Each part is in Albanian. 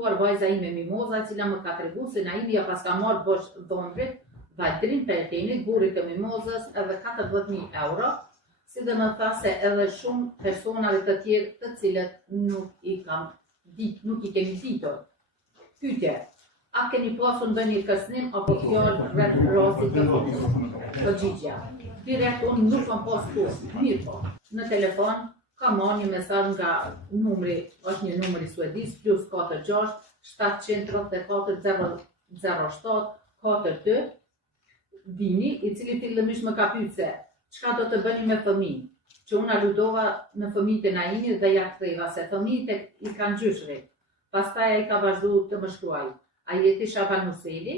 Vajza ime Mimoza, e cila më ka tregu se Naimi ja pas ka marrë bosh dhondrit, vajtrin për etenit, burit të Mimozës edhe 40.000 euro, si dhe më tha se edhe shumë personave të tjerë të cilët nuk i kemi ditur. Pyetje, a keni pasur ndonjë kërcënim apo fjalë rreth rastit të fundit? Përgjigja, direkt unë nuk kam pas kurrë, mirë po, në telefon ka marrë një mesazh nga numri, është një numër i suedis, +46 734 007 42 Dini, i cili fillimisht më ka pyetur se çka do të bëni me fëmijë, që unë aludova në fëmijët e Naimit dhe ja ktheva se fëmijët i kanë gjyshrit. Pastaj ai ka vazhduar të më shkruaj, a jeti Shaban Museli?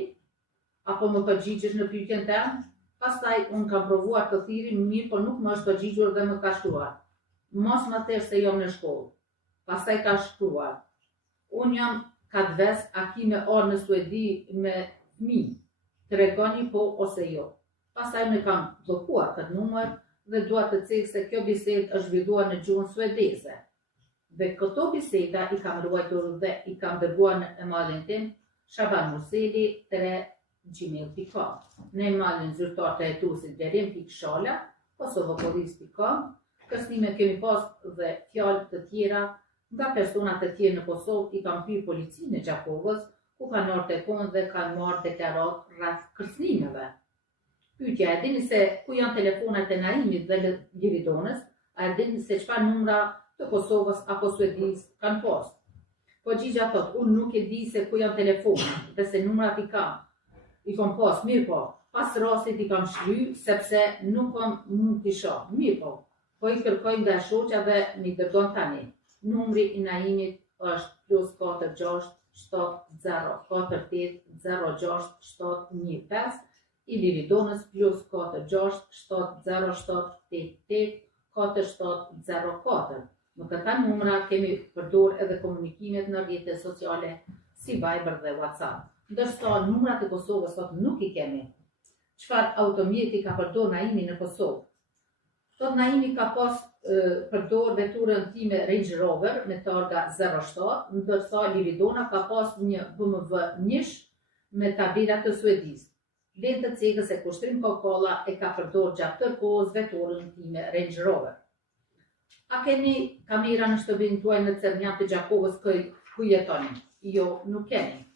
Apo më përgjigjesh në pyetjen tënde? Pastaj unë kam provuar të thirri mirë, por nuk më është përgjigjur dhe më ka shkruar. Mos më thërë se jam në shkollë. Pastaj ka shkruar, unë jam katëves, a ki me orë në Suedi me fëmijë, tregoni po ose jo. Pastaj më kam bllokuar këtë numër dhe dua të cek se kjo bisedë është zhvilluar në gjuhën suedeze. Dhe këto biseda i kam ruajtur dhe i kam dërguar në emailin tim shabanmuseli@gmail.com, në emailin zyrtar të hetuesit derim.shala kosovopolis.com. Kërcënime kemi pas dhe fjalë të tjera nga persona të tjerë në Kosovë. I kam pyetur policinë e Gjakovës, ku kanë ardhur tekon dhe kanë marrë deklaratë rreth kërcënimeve. Pyetja, e dini se ku janë telefonat e Naimit dhe Liridonës? A e dini se çfarë numra të Kosovës apo Suedisë kanë pas? Përgjigja thotë, unë nuk e di se ku janë telefonat dhe se numrat i kam pas, mirë po. Pas rastit i kam shkruaj sepse nuk kam mund t'i shoh, mirë po. Po i kërkoj nga shoqja dhe mi dërgon tani. Numri i Naimit është +46 7048 06 715, i Liridonës +46 707 88 4704. Në këta numra kemi përdor edhe komunikimet në rrjetet sociale si Viber dhe WhatsApp. Ndërsa numrat e Kosovës sot nuk i kemi. Çfarë automjeti ka përdor Naimi në Kosovë? Sot Naimi ka pas përdor veturën time Range Rover me targa 07, ndërsa Liridona ka pas një BMW 1 me tabela të Suedisë. Le të cekës se Kushtrim Kokalla e ka përdor gjatë tërë kohës veturën time Range Rover. A keni kamera në shtëpinë tuaj në Cernjat të Gjakovës ku jetoni? Jo, nuk keni.